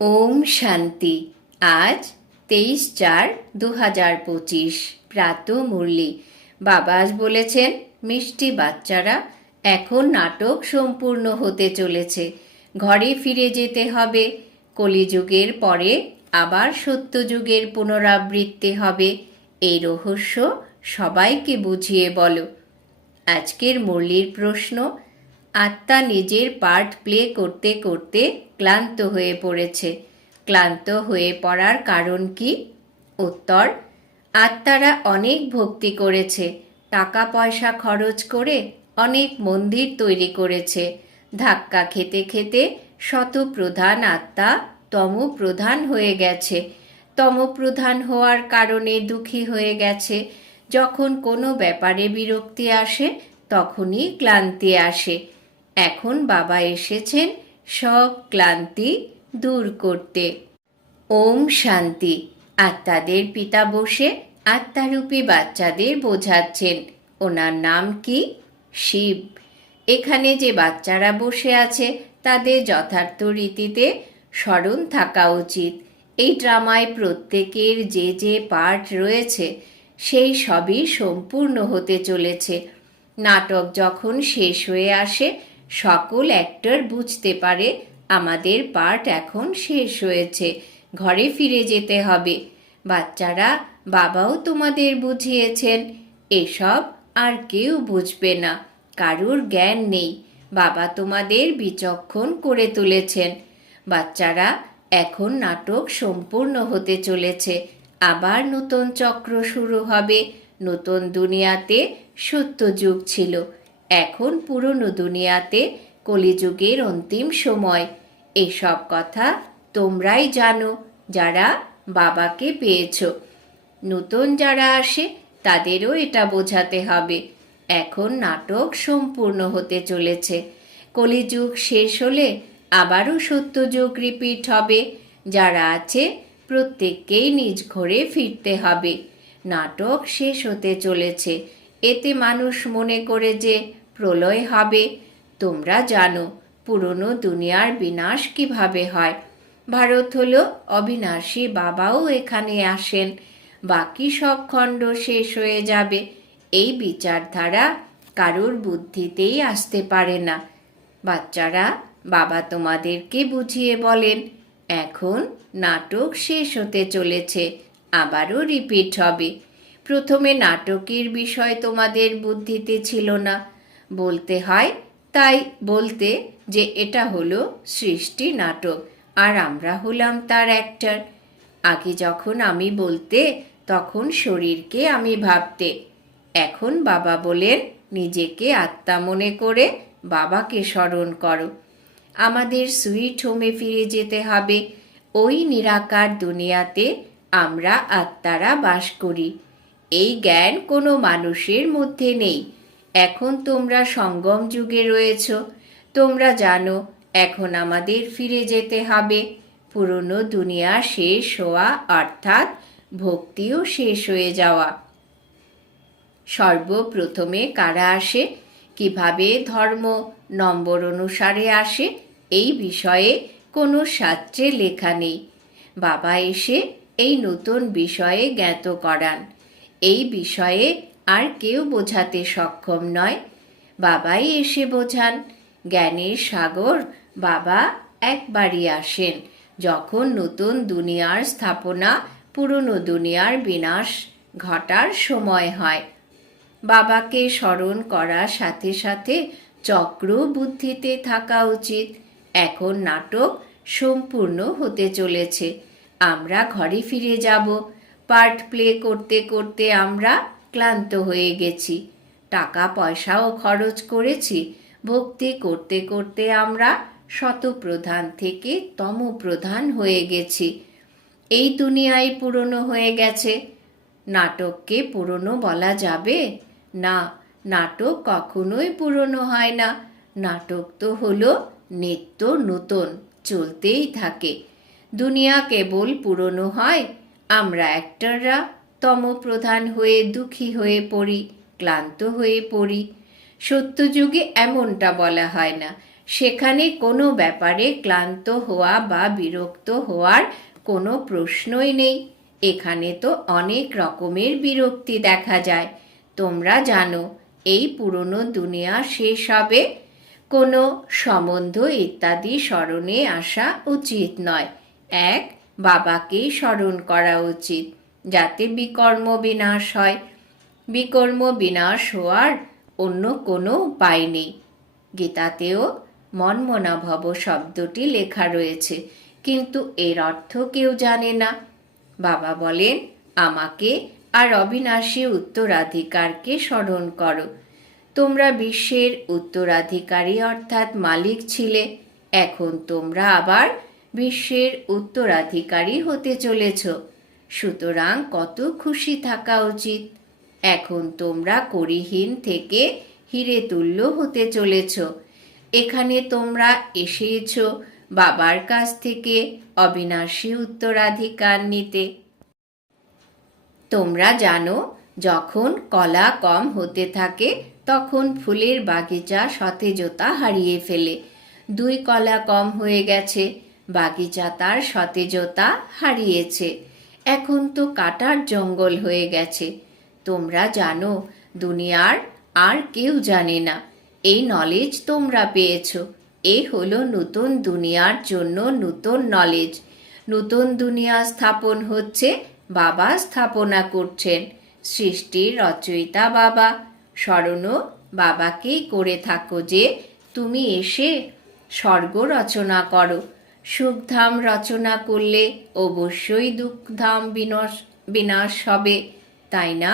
ওম শান্তি। আজ তেইশ চার দু হাজার পঁচিশ। প্রাত মুরলি। বাবা আজ বলেছেন, মিষ্টি বাচ্চারা, এখন নাটক সম্পূর্ণ হতে চলেছে। ঘরে ফিরে যেতে হবে। কলিযুগের পরে আবার সত্যযুগের পুনরাবৃত্তি হবে। এই রহস্য সবাইকে বুঝিয়ে বলো। আজকের মুরলির প্রশ্ন আত্মা নিজের পার্ট প্লে করতে করতে ক্লান্ত হয়ে পড়েছে। ক্লান্ত হয়ে পড়ার কারণ কি? উত্তর, আত্মারা অনেক ভক্তি করেছে টাকা পয়সা খরচ করে অনেক মন্দির তৈরি করেছে। ধাক্কা খেতে খেতে শতপ্রধান আত্মা তমপ্রধান হয়ে গেছে। তমপ্রধান হওয়ার কারণে দুঃখী হয়ে গেছে। যখন কোনো ব্যাপারে বিরক্তি আসে, তখনই ক্লান্তি আসে। এখন বাবা এসেছেন সব ক্লান্তি দূর করতে। ওম শান্তি। আত্মাদের পিতা বসে আত্মারূপী বাচ্চাদের বোঝাচ্ছেন। ওনার নাম কি? শিব। এখানে যে বাচ্চারা বসে আছে, তাদের যথার্থ রীতিতে স্মরণ থাকা উচিত। এই ড্রামায় প্রত্যেকের যে যে পার্ট রয়েছে, সেই সবই সম্পূর্ণ হতে চলেছে। নাটক যখন শেষ হয়ে আসে সকল অ্যাক্টর বুঝতে পারে আমাদের পার্ট এখন শেষ হয়েছে। ঘরে ফিরে যেতে হবে। বাচ্চারা, বাবাও তোমাদের বুঝিয়েছেন। এসব আর কেউ বুঝবে না। কারুর জ্ঞান নেই। বাবা তোমাদের বিচক্ষণ করে তুলেছেন। বাচ্চারা, এখন নাটক সম্পূর্ণ হতে চলেছে। আবার নতুন চক্র শুরু হবে। নতুন দুনিয়াতে সত্যযুগ ছিল। এখন পুরনো দুনিয়াতে কলিযুগের অন্তিম সময়। এসব কথা তোমরাই জানো, যারা বাবাকে পেয়েছ। নতুন যারা আসে, তাদেরও এটা বোঝাতে হবে। এখন নাটক সম্পূর্ণ হতে চলেছে। কলিযুগ শেষ হলে আবারও সত্যযুগ রিপিট হবে। যারা আছে, প্রত্যেককেই নিজ ঘরে ফিরতে হবে। নাটক শেষ হতে চলেছে। এতে মানুষ মনে করে যে প্রলয় হবে। তোমরা জানো, পুরনো দুনিয়ার বিনাশ কীভাবে হয়। ভারত হলো অবিনাশী বাবাও এখানে আসেন। বাকি সব খণ্ড শেষ হয়ে যাবে। এই বিচারধারা কারোর বুদ্ধিতেই আসতে পারে না। বাচ্চারা, বাবা তোমাদেরকে বুঝিয়ে বলেন, এখন নাটক শেষ হতে চলেছে, আবারও রিপিট হবে। প্রথমে নাটকের বিষয় তোমাদের বুদ্ধিতে ছিল না। বলতে হয়, তাই বলতে যে এটা হলো সৃষ্টি নাটক, আর আমরা হলাম তার অ্যাক্টর আগে যখন আমি বলতে, তখন শরীরকে আমি ভাবতে। এখন বাবা বলেন, নিজেকে আত্মা মনে করে বাবাকে স্মরণ করো। আমাদের সুইট হোমে ফিরে যেতে হবে। ওই নিরাকার দুনিয়াতে আমরা আত্মারা বাস করি। এই জ্ঞান কোনো মানুষের মধ্যে নেই। এখন তোমরা সঙ্গম যুগে রয়েছ। তোমরা জানো, এখন আমাদের ফিরে যেতে হবে। পুরনো দুনিয়া শেষ হওয়া, অর্থাৎ ভক্তিও শেষ হয়ে যাওয়া। সর্বপ্রথমে কারা আসে? কীভাবে ধর্ম নম্বর অনুসারে আসে? এই বিষয়ে কোনো শাস্ত্রে লেখা নেই। বাবা এসে এই নতুন বিষয়ে জ্ঞাত করান। এই বিষয়ে আর কেউ বোঝাতে সক্ষম নয়। বাবাই এসে বোঝান, জ্ঞানের সাগর বাবা একবারই আসেন। যখন নতুন দুনিয়ার স্থাপনা, পুরনো দুনিয়ার বিনাশ ঘটার সময় হয়। বাবাকে স্মরণ করার সাথে সাথে চক্র বুদ্ধিতে থাকা উচিত। এখন নাটক সম্পূর্ণ হতে চলেছে। আমরা ঘরে ফিরে যাব। পার্ট প্লে করতে করতে আমরা ক্লান্ত হয়ে গেছি। টাকা পয়সাও খরচ করেছি। ভক্তি করতে করতে আমরা শতপ্রধান থেকে তমপ্রধান হয়ে গেছি। এই দুনিয়ায় পুরনো হয়ে গেছে। নাটককে পুরনো বলা যাবে? না, নাটক কখনোই পুরনো হয় না। নাটক তো হলো নিত্য নতুন, চলতেই থাকে। দুনিয়া কেবল পুরনো হয়, আমরা অ্যাক্টররা তমপ্রধান হয়ে দুঃখী হয়ে পড়ি, ক্লান্ত হয়ে পড়ি। সত্যযুগে এমনটা বলা হয় না। সেখানে কোনো ব্যাপারে ক্লান্ত হওয়া বা বিরক্ত হওয়ার কোনো প্রশ্নই নেই। এখানে তো অনেক রকমের বিরক্তি দেখা যায়। তোমরা জানো, এই পুরনো দুনিয়া শেষ হবে। কোনো সম্বন্ধ ইত্যাদি স্মরণে আসা উচিত নয়। এক, বাবাকেই স্মরণ করা উচিত। যাতে বিকর্ম বিনাশ হয়। বিকর্ম বিনাশ হওয়ার অন্য কোনো উপায় নেই। গীতাতেও মনমনাভব শব্দটি লেখা রয়েছে, কিন্তু এর অর্থ কেউ জানে না। বাবা বলেন, আমাকে আর অবিনাশী উত্তরাধিকারকে স্মরণ করো। তোমরা বিশ্বের উত্তরাধিকারী অর্থাৎ মালিক ছিলে, এখন তোমরা আবার বিশ্বের উত্তরাধিকারী হতে চলেছ। সুতরাং কত খুশি থাকা উচিত। এখন তোমরা করিহীন থেকে হিরে তুল্য হতে চলেছ। এখানে তোমরা এসেছ বাবার কাছ থেকে অবিনাশী উত্তরাধিকার নিতে। তোমরা জানো, যখন কলা কম হতে থাকে, তখন ফুলের বাগিচা সতেজতা হারিয়ে ফেলে। দুই কলা কম হয়ে গেছে, বাগিচা তার সতেজতা হারিয়েছে। এখন তো কাটার জঙ্গল হয়ে গেছে। তোমরা জানো, দুনিয়ার আর কেউ জানে না। এই নলেজ তোমরা পেয়েছ। এ হলো নতুন দুনিয়ার জন্য নতুন নলেজ নতুন দুনিয়া স্থাপন হচ্ছে, বাবা স্থাপনা করছেন। সৃষ্টির রচয়িতা বাবা। স্মরণও বাবাকেই করে থাকো যে, তুমি এসে স্বর্গ রচনা করো। সুখধাম রচনা করলে অবশ্যই দুঃখধাম বিনাশ বিনাশ হবে, তাই না?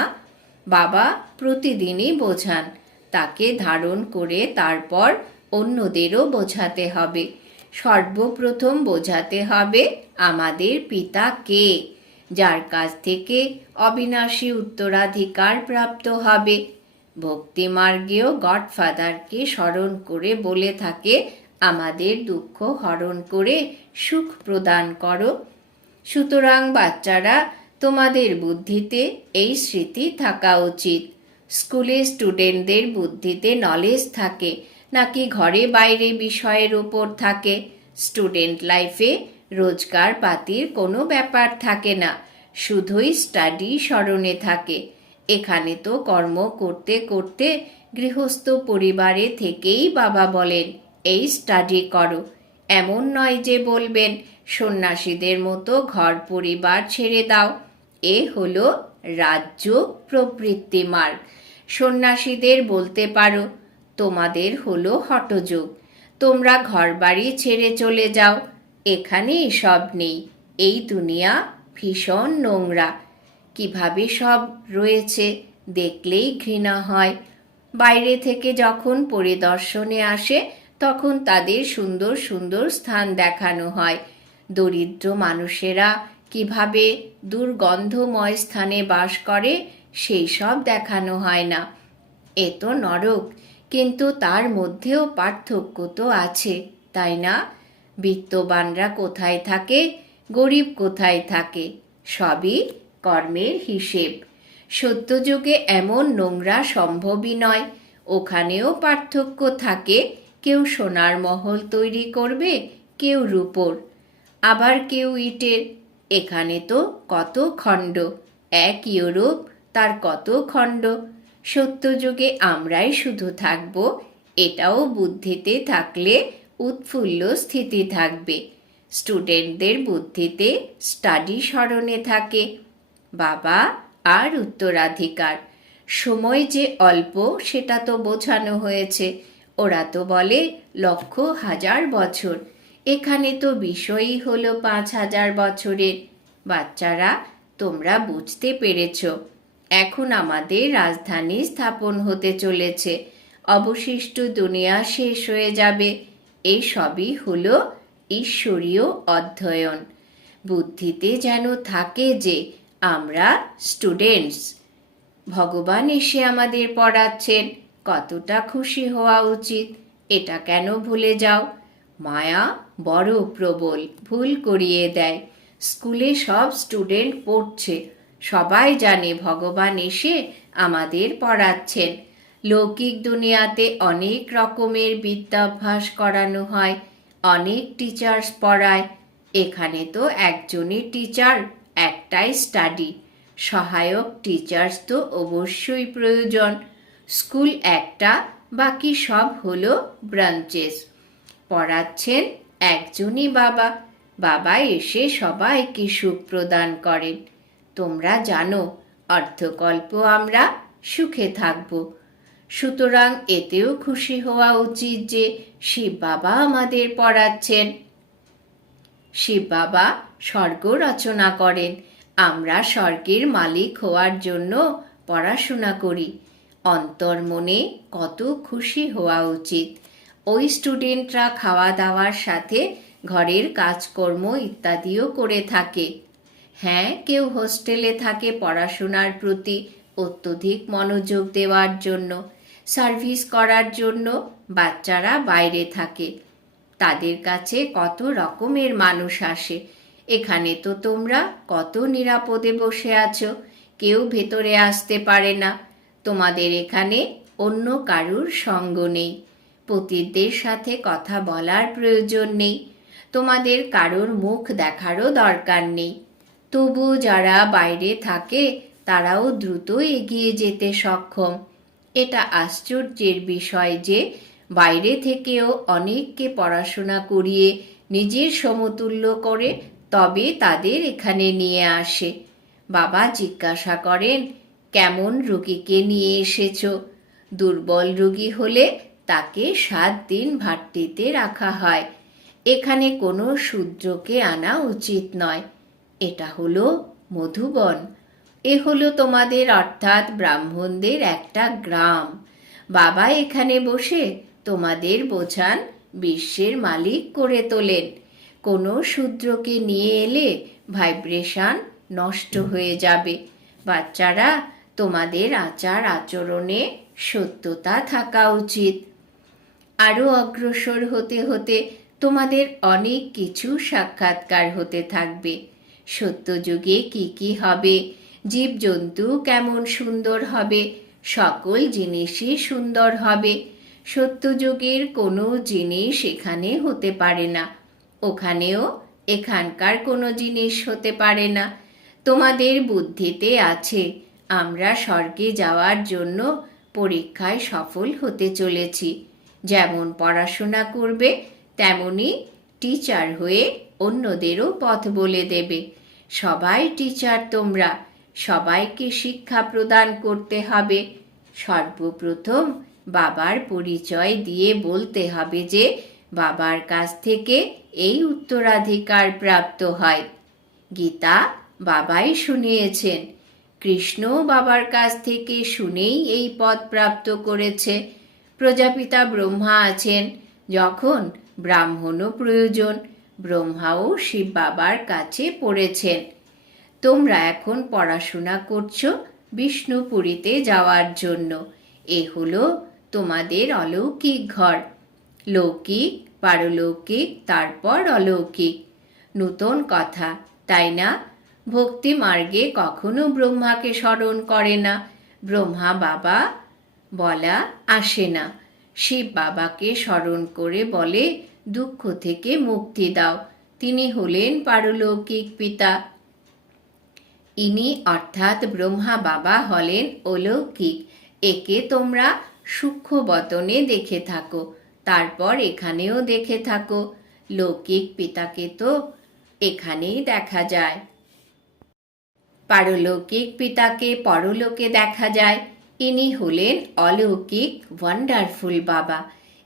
বাবা প্রতিদিনই বোঝান। তাকে ধারণ করে তারপর অন্যদেরও বোঝাতে হবে। সর্বপ্রথম বোঝাতে হবে আমাদের পিতা কে? যার কাছ থেকে অবিনাশী উত্তরাধিকার প্রাপ্ত হবে। ভক্তিমার্গেও গডফাদারকে স্মরণ করে বলে থাকে আমাদের দুঃখ হরণ করে সুখ প্রদান করো। সুতরাং বাচ্চারা, তোমাদের বুদ্ধিতে এই স্মৃতি থাকা উচিত। স্কুলে স্টুডেন্টদের বুদ্ধিতে নলেজ থাকে, নাকি ঘরে বাইরে বিষয়ের ওপর থাকে? স্টুডেন্ট লাইফে রোজগার পাতির কোনো ব্যাপার থাকে না, শুধুই স্টাডি স্মরণে থাকে। এখানে তো কর্ম করতে করতে গৃহস্থ পরিবারে থেকেই বাবা বলেন এই স্টাডি করো। এমন নয় যে বলবেন, সন্ন্যাসীদের মতো ঘর পরিবার ছেড়ে দাও। এ হলো রাজ্য প্রবৃত্তি মার্গ। সন্ন্যাসীদের বলতে পারো, তোমাদের হলো হটযোগ। তোমরা ঘর বাড়ি ছেড়ে চলে যাও। এখানে এসব নেই। এই দুনিয়া ভীষণ নোংরা। কীভাবে সব রয়েছে দেখলেই ঘৃণা হয়। বাইরে থেকে যখন পরিদর্শনে আসে তখন তাদের সুন্দর সুন্দর স্থান দেখানো হয়। দরিদ্র মানুষেরা কীভাবে দুর্গন্ধময় স্থানে বাস করে, সেই সব দেখানো হয় না। এ তো নরক, কিন্তু তার মধ্যেও পার্থক্য তো আছে, তাই না? বিত্তবানরা কোথায় থাকে, গরিব কোথায় থাকে? সবই কর্মের হিসেব। সত্যযুগে এমন নোংরা সম্ভবই নয়। ওখানেও পার্থক্য থাকে কেউ সোনার মহল তৈরি করবে, কেউ রূপোর। আবার কেউ ইটের। এখানে তো কত খণ্ড। এক ইউরোপ, তার কত খণ্ড। সত্যযুগে আমরাই শুধু থাকব, এটাও বুদ্ধিতে থাকলে উৎফুল্ল স্থিতি থাকবে। স্টুডেন্টদের বুদ্ধিতে স্টাডি স্মরণে থাকে। বাবা আর উত্তরাধিকার। সময় যে অল্প, সেটা তো বোঝানো হয়েছে। ওরা তো বলে লক্ষ হাজার বছর। এখানে তো বিষয়ই হলো পাঁচ হাজার বছরের। বাচ্চারা, তোমরা বুঝতে পেরেছ। এখন আমাদের রাজধানী স্থাপন হতে চলেছে। অবশিষ্ট দুনিয়া শেষ হয়ে যাবে। এই সবই হলো ঈশ্বরীয় অধ্যয়ন। বুদ্ধিতে যেন থাকে যে আমরা স্টুডেন্টস ভগবান এসে আমাদের পড়াচ্ছেন। কতটা খুশি হওয়া উচিত? এটা কেন ভুলে যাও? মায়া বড় প্রবল, ভুল করিয়ে দেয়। স্কুলে সব স্টুডেন্ট পড়ছে। সবাই জানে ভগবান এসে আমাদের পড়াচ্ছেন। লৌকিক দুনিয়াতে অনেক রকমের বিদ্যাভ্যাস করানো হয়, অনেক টিচার্স পড়ায়। এখানে তো একজনই টিচার একটাই স্টাডি সহায়ক টিচার্স তো অবশ্যই প্রয়োজন। স্কুল একটা, বাকি সব হলো ব্রাঞ্চেস। পড়াচ্ছেন একজনই বাবা। বাবা এসে সবাইকে সুখ প্রদান করেন। তোমরা জানো, অর্থকল্প আমরা সুখে থাকব। সুতরাং এতেও খুশি হওয়া উচিত যে শিব বাবা আমাদের পড়াচ্ছেন। শিব বাবা স্বর্গ রচনা করেন। আমরা স্বর্গের মালিক হওয়ার জন্য পড়াশোনা করি। অন্তর মনে কত খুশি হওয়া উচিত। ওই স্টুডেন্টরা খাওয়া দাওয়ার সাথে ঘরের কাজকর্ম ইত্যাদিও করে থাকে। হ্যাঁ কেউ হোস্টেলে থাকে পড়াশোনার প্রতি অত্যধিক মনোযোগ দেওয়ার জন্য, সার্ভিস করার জন্য বাচ্চারা বাইরে থাকে। তাদের কাছে কত রকমের মানুষ আসে। এখানে তো তোমরা কত নিরাপদে বসে আছো। কেউ ভেতরে আসতে পারে না। তোমাদের এখানে অন্য কারুর সঙ্গ নেই। পতিতদের সাথে কথা বলার প্রয়োজন নেই। তোমাদের কারোর মুখ দেখারও দরকার নেই। তবু যারা বাইরে থাকে, তারাও দ্রুত এগিয়ে যেতে সক্ষম। এটা আশ্চর্যের বিষয় যে, বাইরে থেকেও অনেককে পড়াশোনা করিয়ে নিজের সমতুল্য করে তবে তাদের এখানে নিয়ে আসে। বাবা জিজ্ঞাসা করেন কেমন রোগীকে নিয়ে এসেছ? দুর্বল রোগী হলে তাকে সাত দিন ভাট্টিতে রাখা হয়। এখানে কোনো শূদ্রকে আনা উচিত নয়। এটা হলো মধুবন। এ হলো তোমাদের অর্থাৎ ব্রাহ্মণদের একটা গ্রাম। বাবা এখানে বসে তোমাদের বোঝান বিশ্বের মালিক করে তোলেন। কোনো শূদ্রকে নিয়ে এলে ভাইব্রেশন নষ্ট হয়ে যাবে। বাচ্চারা তোমাদের আচার আচরণে সত্যতা থাকা উচিত। আরও অগ্রসর হতে হতে তোমাদের অনেক কিছু সাক্ষাৎকার হতে থাকবে। সত্যযুগে কি কি হবে, জীবজন্তু কেমন সুন্দর হবে, সকল জিনিসই সুন্দর হবে। সত্যযুগের কোনো জিনিস এখানে হতে পারে না, ওখানেও এখানকার কোনো জিনিস হতে পারে না। তোমাদের বুদ্ধিতে আছে আমরা স্বর্গে যাওয়ার জন্য পরীক্ষায় সফল হতে চলেছি। যেমন পড়াশোনা করবে, তেমনি টিচার হয়ে অন্যদেরও পথ বলে দেবে। সবাই টিচার তোমরা, সবাইকে শিক্ষা প্রদান করতে হবে। সর্বপ্রথম বাবার পরিচয় দিয়ে বলতে হবে যে, বাবার কাছ থেকে এই উত্তরাধিকার প্রাপ্ত হয়। গীতা বাবাই শুনিয়েছেন। কৃষ্ণ বাবার কাছ থেকে শুনেই এই পদ প্রাপ্ত করেছে। প্রজাপিতা ব্রহ্মা আছেন, যখন ব্রাহ্মণও প্রয়োজন, ব্রহ্মাও শিব বাবার কাছে পড়েছেন। তোমরা এখন পড়াশোনা করছ বিষ্ণুপুরীতে যাওয়ার জন্য। এ হলো তোমাদের অলৌকিক ঘর। লৌকিক, পারলৌকিক, তারপর অলৌকিক। নূতন কথা, তাই না? ভক্তি মার্গে কখনো ব্রহ্মাকে স্মরণ করে না। ব্রহ্মা বাবা বলা আসে না। শিব বাবাকে স্মরণ করে বলে, দুঃখ থেকে মুক্তি দাও। তিনি হলেন পারলৌকিক পিতা। ইনি অর্থাৎ ব্রহ্মা বাবা হলেন অলৌকিক। একে তোমরা সূক্ষ্ম বতনে দেখে থাকো, তারপর এখানেও দেখে থাকো। লৌকিক পিতাকে তো এখানেই দেখা যায়। পারলৌকিক পিতাকে পরলোকে দেখা যায়। ইনি হলেন অলৌকিক ওয়ান্ডারফুল বাবা।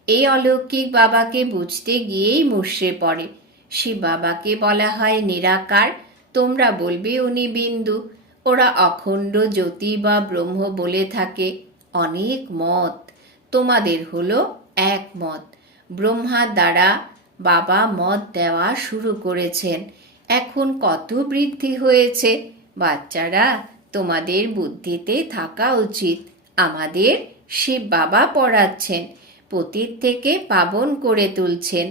এই অলৌকিক বাবাকে বুঝতে গিয়েই মুষড়ে পড়ে। শিব বাবাকে বলা হয় নিরাকার। তোমরা বলবে উনি বিন্দু। ওরা অখণ্ড জ্যোতি বা ব্রহ্ম বলে থাকে। অনেক মত। তোমাদের হলো এক মত। ব্রহ্মার দ্বারা বাবা মত দেওয়া শুরু করেছেন। এখন কত বৃদ্ধি হয়েছে? বাচ্চারা, তোমাদের বুদ্ধিতে থাকা উচিত। আমাদের শিব বাবা পড়াচ্ছেন, পতীত থেকে পাবন করে তুলছেন।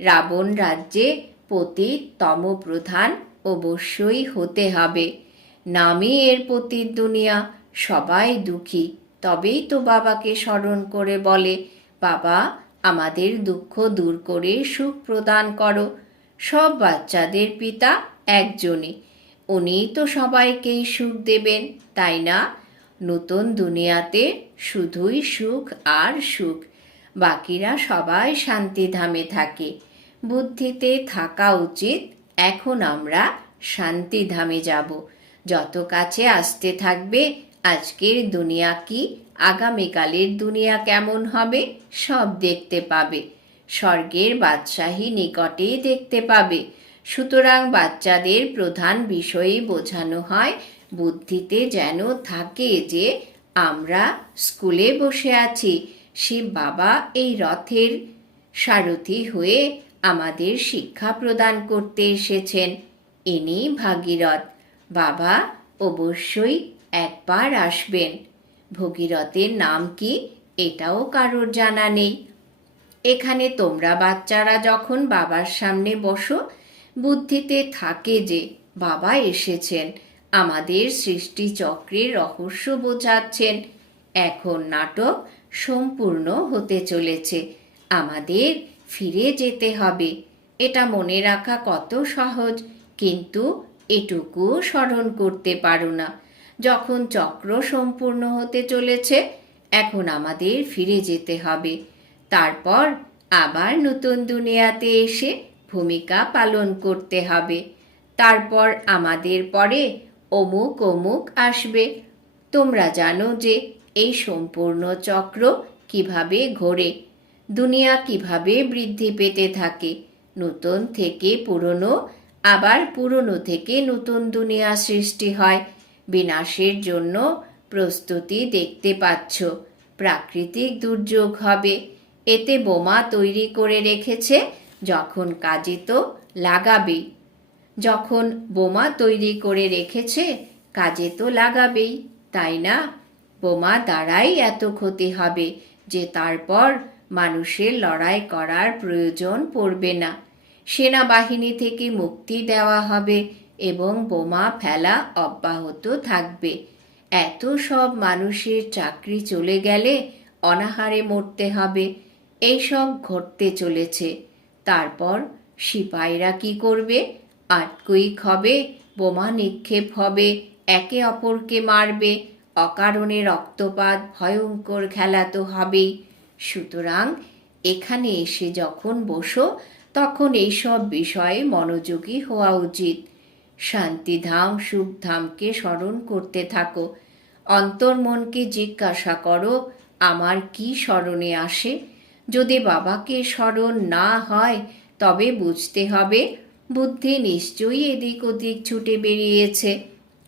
রাবণ রাজ্যে পতীত তম প্রধান অবশ্যই হতে হবে। নামই এর পতীত দুনিয়া, সবাই দুঃখী। তবেই তো বাবাকে স্মরণ করে বলে, বাবা, আমাদের দুঃখ দূর করে সুখ প্রদান করো। সব বাচ্চাদের পিতা একজনই। উনিই তো সবাইকেই সুখ দেবেন, তাই না? নতুন দুনিয়াতে শুধুই সুখ আর সুখ। বাকিরা সবাই শান্তিধামে থাকে। বুদ্ধিতে থাকা উচিত, এখন আমরা শান্তিধামে যাব। যত কাছে আসতে থাকবে, আজকের দুনিয়া কি, আগামীকালের দুনিয়া কেমন হবে, সব দেখতে পাবে। স্বর্গের বাদশাহী নিকটেই দেখতে পাবে। সুতরাং বাচ্চাদের প্রধান বিষয়ই বোঝানো হয়, বুদ্ধিতে যেন থাকে যে আমরা স্কুলে বসে আছি। শিব বাবা এই রথের সারথি হয়ে আমাদের শিক্ষা প্রদান করতে এসেছেন। ইনি ভাগীরথ। বাবা অবশ্যই একবার আসবেন। ভগীরথের নাম কি এটাও কারোর জানা নেই। এখানে তোমরা বাচ্চারা যখন বাবার সামনে বসো বুদ্ধিতে থাকে যে বাবা এসেছেন, আমাদের সৃষ্টি চক্রের রহস্য বোঝাচ্ছেন। এখন নাটক সম্পূর্ণ হতে চলেছে। আমাদের ফিরে যেতে হবে। এটা মনে রাখা কত সহজ, কিন্তু এটুকু স্মরণ করতে পারো না। যখন চক্র সম্পূর্ণ হতে চলেছে, এখন আমাদের ফিরে যেতে হবে। তারপর আবার নতুন দুনিয়াতে এসে ভূমিকা পালন করতে হবে। তারপর আমাদের পরে অমুক অমুক আসবে। তোমরা জানো যে এই সম্পূর্ণ চক্র কীভাবে ঘোরে, দুনিয়া কীভাবে বৃদ্ধি পেতে থাকে, নতুন থেকে পুরনো, আবার পুরনো থেকে নতুন দুনিয়া সৃষ্টি হয়। বিনাশের জন্য প্রস্তুতি দেখতে পাচ্ছ। প্রাকৃতিক দুর্যোগ হবে। এতে বোমা তৈরি করে রেখেছে যখন কাজে তো লাগাবেই। যখন বোমা তৈরি করে রেখেছে, কাজে তো লাগাবেই, তাই না? বোমা দ্বারাই এত ক্ষতি হবে যে তারপর মানুষের লড়াই করার প্রয়োজন পড়বে না। সেনাবাহিনী থেকে মুক্তি দেওয়া হবে এবং বোমা ফেলা অব্যাহত থাকবে। এত সব মানুষের চাকরি চলে গেলে অনাহারে মরতে হবে। এইসব ঘটতে চলেছে। তারপর সিপাহীরা কি করবে? আটকুইক হবে বোমা নিক্ষেপ হবে, একে অপরকে মারবে, অকারণে রক্তপাত ভয়ঙ্কর খেলা তো হবেই। সুতরাং এখানে এসে যখন বসো, তখন এইসব বিষয়ে মনোযোগী হওয়া উচিত। শান্তিধাম, সুখধামকে স্মরণ করতে থাকো। অন্তর্মনকে জিজ্ঞাসা করো, আমার কি স্মরণে আসে? যদি বাবাকে স্মরণ না হয়, তবে বুঝতে হবে বুদ্ধি নিশ্চয়ই এদিক ওদিক ছুটে বেরিয়েছে।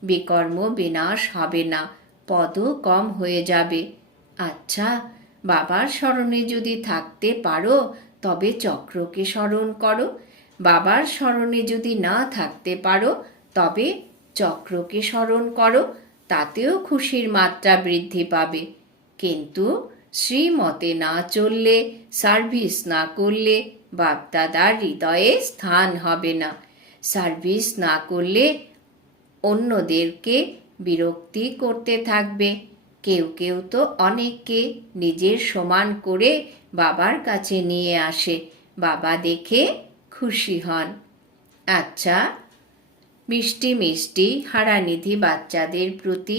বিকর্ম বিনাশ হবে না, পদও কম হয়ে যাবে। আচ্ছা বাবার স্মরণে যদি থাকতে পারো, তবে চক্রকে স্মরণ করো। বাবার স্মরণে যদি না থাকতে পারো, তবে চক্রকে স্মরণ করো, তাতেও খুশির মাত্রা বৃদ্ধি পাবে। কিন্তু শ্রীমতে না চললে, সার্ভিস না করলে বাপদাদার হৃদয়ে স্থান হবে না। সার্ভিস না করলে অন্যদেরকে বিরক্তি করতে থাকবে। কেউ কেউ তো অনেককে নিজের সমান করে বাবার কাছে নিয়ে আসে, বাবা দেখে খুশি হন। আচ্ছা মিষ্টি মিষ্টি হারানিধি বাচ্চাদের প্রতি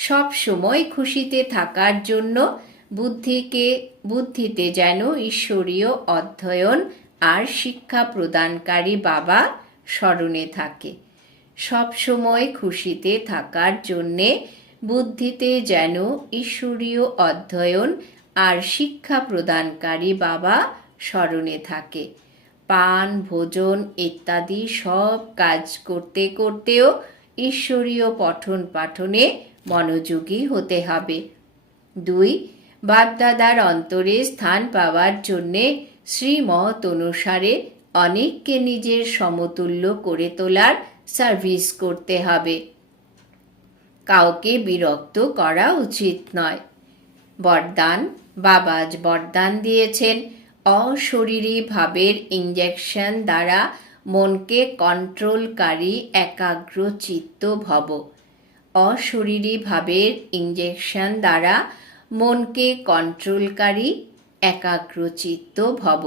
সব সময় খুশিতে থাকার জন্য বুদ্ধিকে, বুদ্ধিতে যেন ঈশ্বরীয় অধ্যয়ন আর শিক্ষা প্রদানকারী বাবা স্মরণে থাকে। সব সময় খুশিতে থাকার জন্যে বুদ্ধিতে যেন ঈশ্বরীয় অধ্যয়ন আর শিক্ষা প্রদানকারী বাবা স্মরণে থাকে। পান, ভোজন ইত্যাদি সব কাজ করতে করতেও ঈশ্বরীয় পঠন পাঠনে মনোযোগী হতে হবে। দুই, বাপদাদার অন্তরে স্থান পাওয়ার জন্যে শ্রীমত অনুসারে অনেককে নিজের সমতুল্য করে তোলার সার্ভিস করতে হবে। কাউকে বিরক্ত করা উচিত নয়। বরদান বাবাজ বরদান দিয়েছেন। অশরীরী ভাবের ইঞ্জেকশন দ্বারা মনকে কন্ট্রোলকারী একাগ্র চিত্ত ভব। অশরীরী ভাবের ইঞ্জেকশন দ্বারা মনকে কন্ট্রোলকারী একাগ্রচিত্ত ভব।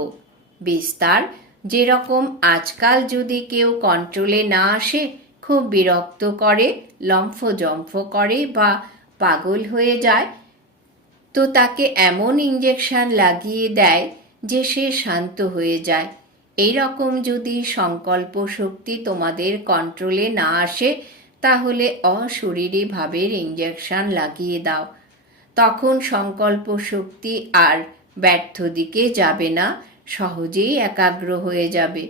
বিস্তার, যেরকম আজকাল যদি কেউ কন্ট্রোলে না আসে, খুব বিরক্ত করে, লম্ফজম্ফ করে বা পাগল হয়ে যায়, তো তাকে এমন ইঞ্জেকশন লাগিয়ে দেয় যে সে শান্ত হয়ে যায়। এই রকম যদি সংকল্প শক্তি তোমাদের কন্ট্রোলে না আসে তাহলে অশরীরী ভাবের ইঞ্জেকশন লাগিয়ে দাও। তখন সংকল্প শক্তি আর ব্যর্থ দিকে যাবে না, সহজেই একাগ্র হয়ে যাবে।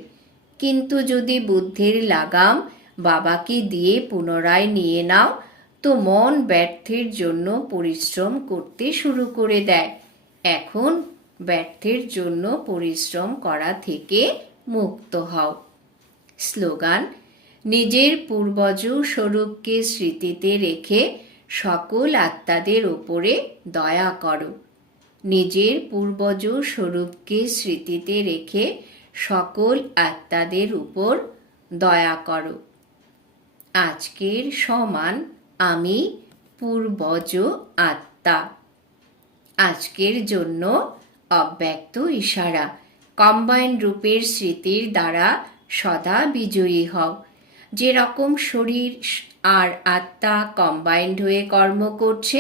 কিন্তু যদি বুদ্ধির লাগাম বাবাকে দিয়ে পুনরায় নিয়ে নাও, তো মন ব্যর্থের জন্য পরিশ্রম করতে শুরু করে দেয়। এখন ব্যর্থের জন্য পরিশ্রম করা থেকে মুক্ত হও। স্লোগান নিজের পূর্বজ স্বরূপকে স্মৃতিতে রেখে সকল আত্মাদের ওপরে দয়া করো। নিজের পূর্বজ স্বরূপকে স্মৃতিতে রেখে সকল আত্মাদের উপর দয়া করো। আজকের সমান আমি পূর্বজ আত্মা। আজকের জন্য অব্যক্ত ইশারা। কম্বাইন রূপের স্মৃতির দ্বারা সদা বিজয়ী হও। যেরকম শরীর আর আত্মা কম্বাইন্ড হয়ে কর্ম করছে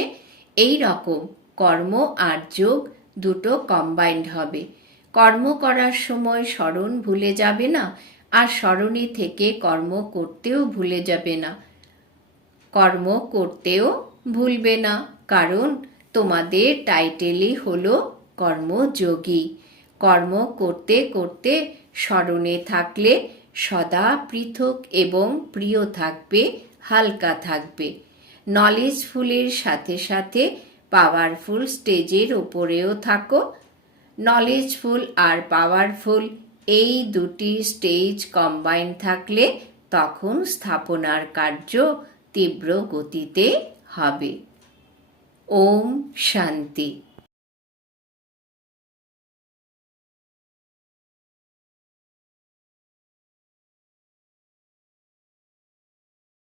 এই রকম কর্ম আর যোগ দুটো কম্বাইন্ড হবে। কর্ম করার সময় স্মরণ ভুলে যাবে না, আর স্মরণে থেকে কর্ম করতেও ভুলে যাবে না। কর্ম করতেও ভুলবে না, কারণ তোমাদের টাইটেলই হলো কর্মযোগী। কর্ম করতে করতে স্মরণে থাকলে সদা পৃথক এবং প্রিয় থাকবে, হালকা থাকবে। নলেজফুলের সাথে সাথে পাওয়ারফুল স্টেজের ওপরেও থাকো। নলেজফুল আর পাওয়ারফুল এই দুটি স্টেজ কম্বাইন থাকলে তখন স্থাপনার কার্য তীব্র গতিতে হবে। ওম শান্তি।